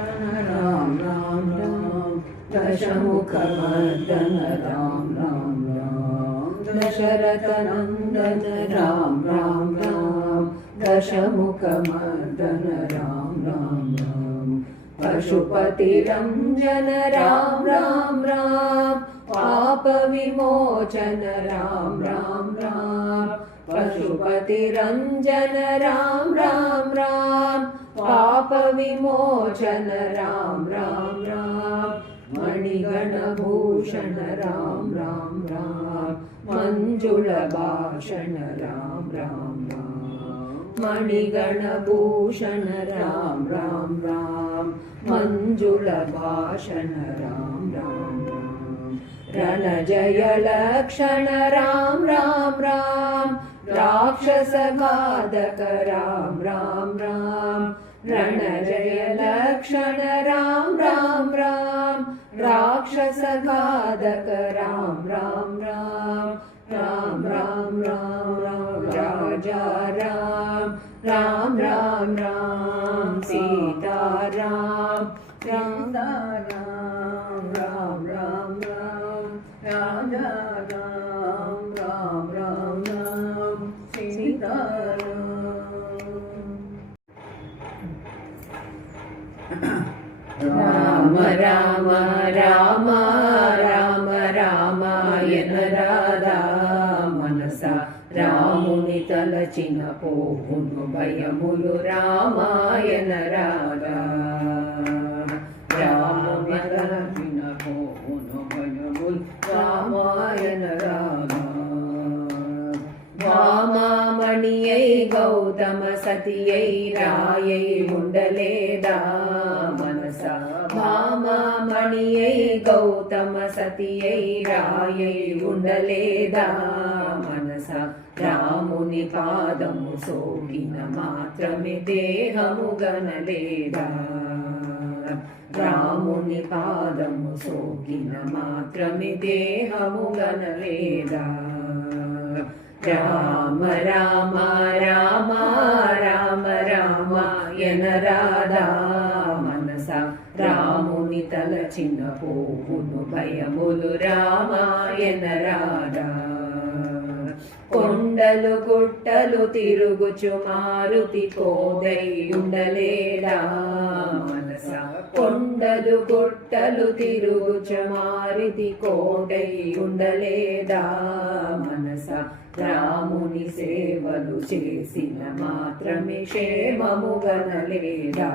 राम राम राम दशमुखमर्दन राम राम राम दशरथनन्दन राम राम राम दशमुखमर्दन राम राम राम पशुपतिरञ्जन राम राम राम पापविमोचन राम राम राम पशुपतिरञ्जन राम राम राम पापविमोचन राम राम राम मणिगणभूषण राम राम राम मञ्जुलभाषण राम राम राम मणिगणभूषण राम राम राम मञ्जुलभाषण राम राम राम रणजयलक्षण राम राम राम राक्षसघातक राम राम राम रणजयलक्षण राम राम राम राक्षसघातक राम राम राम राम राम राम राम राजा राम राम राम राम सीता राम राम राम राम राम राम राजा राम राम राम राम सीता राम राम राम राम रामायण राधा मनसा रामुनि तलचिन పోవును భయములు రామాయణ రాధా రాముని తలచిన పోవును భయములు రామాయణ రాధా వామామణియై గౌతమ సతియై రాయై ఉండలేదా మనస వామామణియై గౌతమ సతియై రాయై ఉండలేదా మనస రాముని పాదము సోకిన మాత్రమే దేహము గనలేదా రాముని పాదము సోకిన మాత్రమే దేహము గనలేదా రామ రామ రామ రామ రామాయణ రాధా మనస రాముని తలచిన పోవును భయములు రామాయణ రాధా కొండలు గుట్టలు తిరుగుచు మారుతి కోదై ఉండలేదా మనస కొండలు గుట్టలు తిరుగుచు మారుతి కోదై ఉండలేదా మనస రాముని సేవలు చేసిన మాత్రమే క్షేమము గనలేదా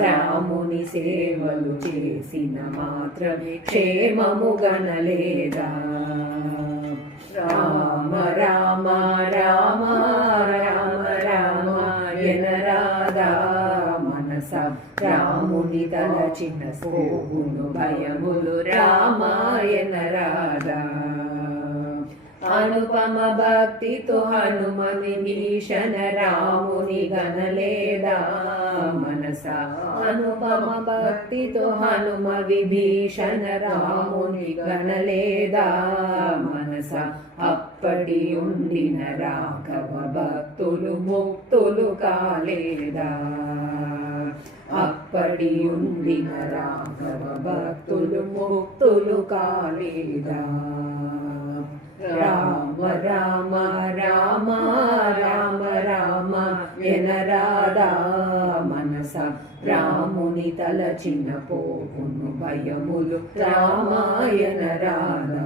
రాముని సేవలు చేసిన మాత్రమే క్షేమము గనలేదా రామ రామ రామ రామ రామాయణ రాధా మనస రాముని తలచిన పోవును భయములు రామాయణ రాధా అనుపమ భక్తితో హనుమ విభీషణ రాముని గనలేదా మనస అనుపమ భక్తితో హనుమ విభీషణ రాముని గనలేదా మనస అప్పటి ఉండిన రాఘవ భక్తులు ముక్తులు కాలేదా అప్పటి ఉండిన రాఘవ భక్తులు ముక్తులు కాలేదా రామ రామ రామ రామ రామాయణ రాధా మనస రాముని తలచిన పోవును భయములు రామాయణ రాధా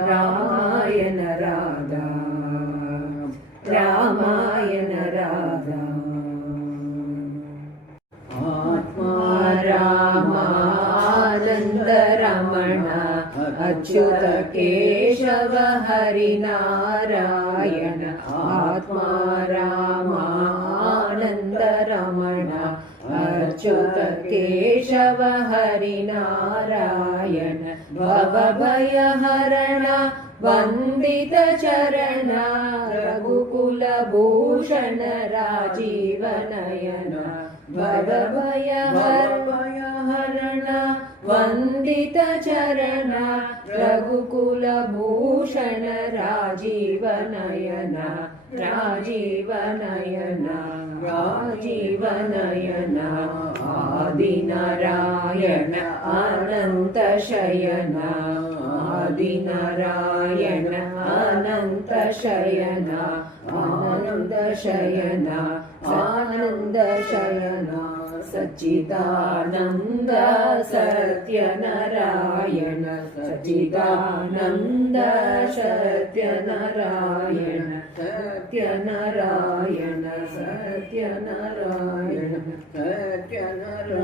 రామాయణ రాధా రామాయణ రాధా ఆత్మా రామానంద రమణ अच्युत केशव हरि नारायण आत्मा रामानंद रमण अच्युत केशव हरि नारायण भवभय हरण वंदित चरण रघुकुल भूषण राजीव नयन भवभय हरण वंदित चरण रघुकुल भूषण राजीव नयन राजीवनयन आदिनारायण अनन्तशयन आदिनारायण अनन्तशयन आनन्दशयन आनन्दशयन सच्चिदानन्द सत्यनारायण सच्चिदानन्द सत्यनारायण सत्यनारायण सत्यनारायण सत्यनारायण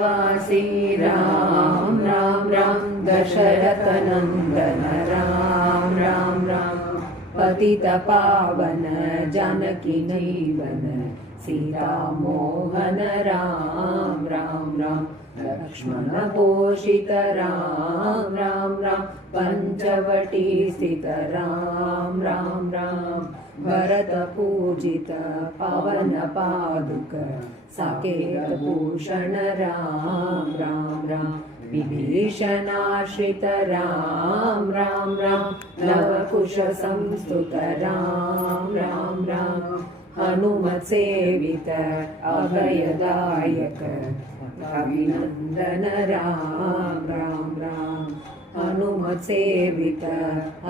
वासी राम राम राम दशरथ नंदन राम राम राम पतित पावन जानकी जीवन सीता मोहन राम राम राम लक्ष्मण पोषित राम राम राम पंचवटी स्थित राम राम राम भरत पूजित पवन पादुक साकेत भूषण राम राम राम विभीषणाश्रित राम राम राम लवकुश संस्तुत राम राम राम हनुमत सेवित अभयदायक अभिनंदन राम राम राम हनुमत सेवित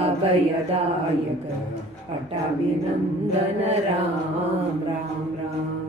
अभयदायक अटाभिनंदन राम राम राम